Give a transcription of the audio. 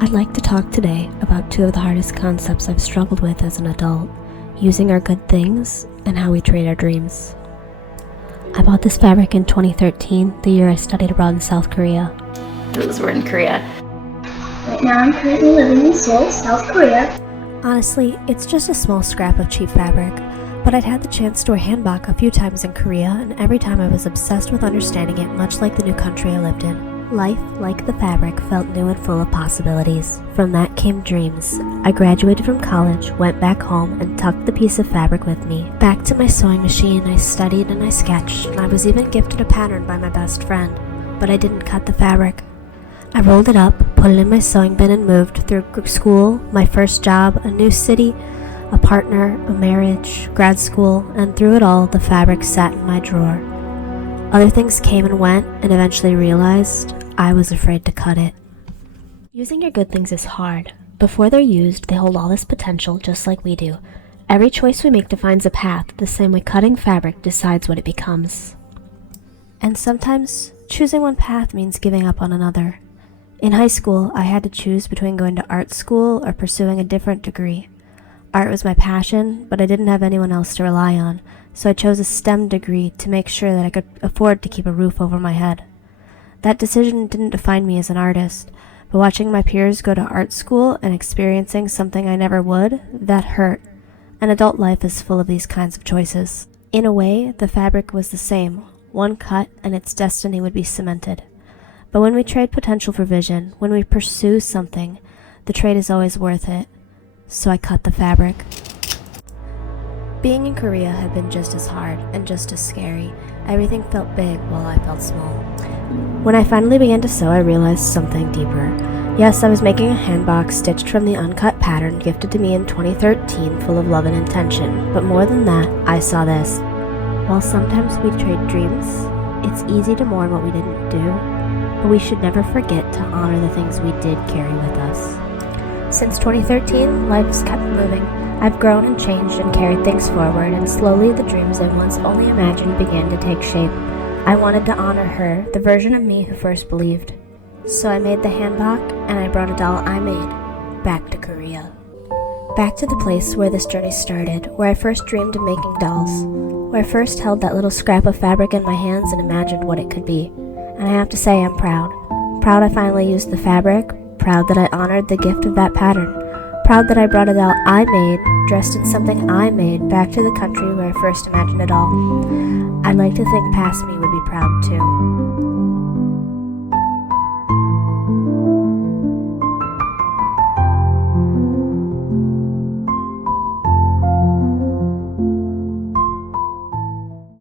I'd like to talk today about two of the hardest concepts I've struggled with as an adult, using our good things and how we trade our dreams. I bought this fabric in 2013, the year I studied abroad in South Korea. We're in Korea. Right now I'm currently living in Seoul, South Korea. Honestly, it's just a small scrap of cheap fabric, but I'd had the chance to wear Hanbok a few times in Korea, and every time I was obsessed with understanding it, much like the new country I lived in. Life, like the fabric, felt new and full of possibilities. From that came dreams. I graduated from college, went back home, and tucked the piece of fabric with me. Back to my sewing machine, I studied and I sketched, and I was even gifted a pattern by my best friend. But I didn't cut the fabric. I rolled it up, put it in my sewing bin, and moved through school, my first job, a new city, a partner, a marriage, grad school, and through it all, the fabric sat in my drawer. Other things came and went, and eventually realized I was afraid to cut it. Using your good things is hard. Before they're used, they hold all this potential just like we do. Every choice we make defines a path, the same way cutting fabric decides what it becomes. And sometimes, choosing one path means giving up on another. In high school, I had to choose between going to art school or pursuing a different degree. Art was my passion, but I didn't have anyone else to rely on, so I chose a STEM degree to make sure that I could afford to keep a roof over my head. That decision didn't define me as an artist, but watching my peers go to art school and experiencing something I never would, that hurt. And adult life is full of these kinds of choices. In a way, the fabric was the same. One cut and its destiny would be cemented. But when we trade potential for vision, when we pursue something, the trade is always worth it. So I cut the fabric. Being in Korea had been just as hard and just as scary. Everything felt big while I felt small. When I finally began to sew, I realized something deeper. Yes, I was making a handbox stitched from the uncut pattern gifted to me in 2013, full of love and intention. But more than that, I saw this. While sometimes we trade dreams, it's easy to mourn what we didn't do, but we should never forget to honor the things we did carry with us. Since 2013, life's kept moving. I've grown and changed and carried things forward, and slowly the dreams I once only imagined began to take shape. I wanted to honor her, the version of me who first believed. So I made the handbok, and I brought a doll I made back to Korea. Back to the place where this journey started, where I first dreamed of making dolls, where I first held that little scrap of fabric in my hands and imagined what it could be. And I have to say I'm proud. Proud I finally used the fabric, proud that I honored the gift of that pattern, proud that I brought a doll I made, dressed in something I made, back to the country where I first imagined it all. I'd like to think past me would be proud too.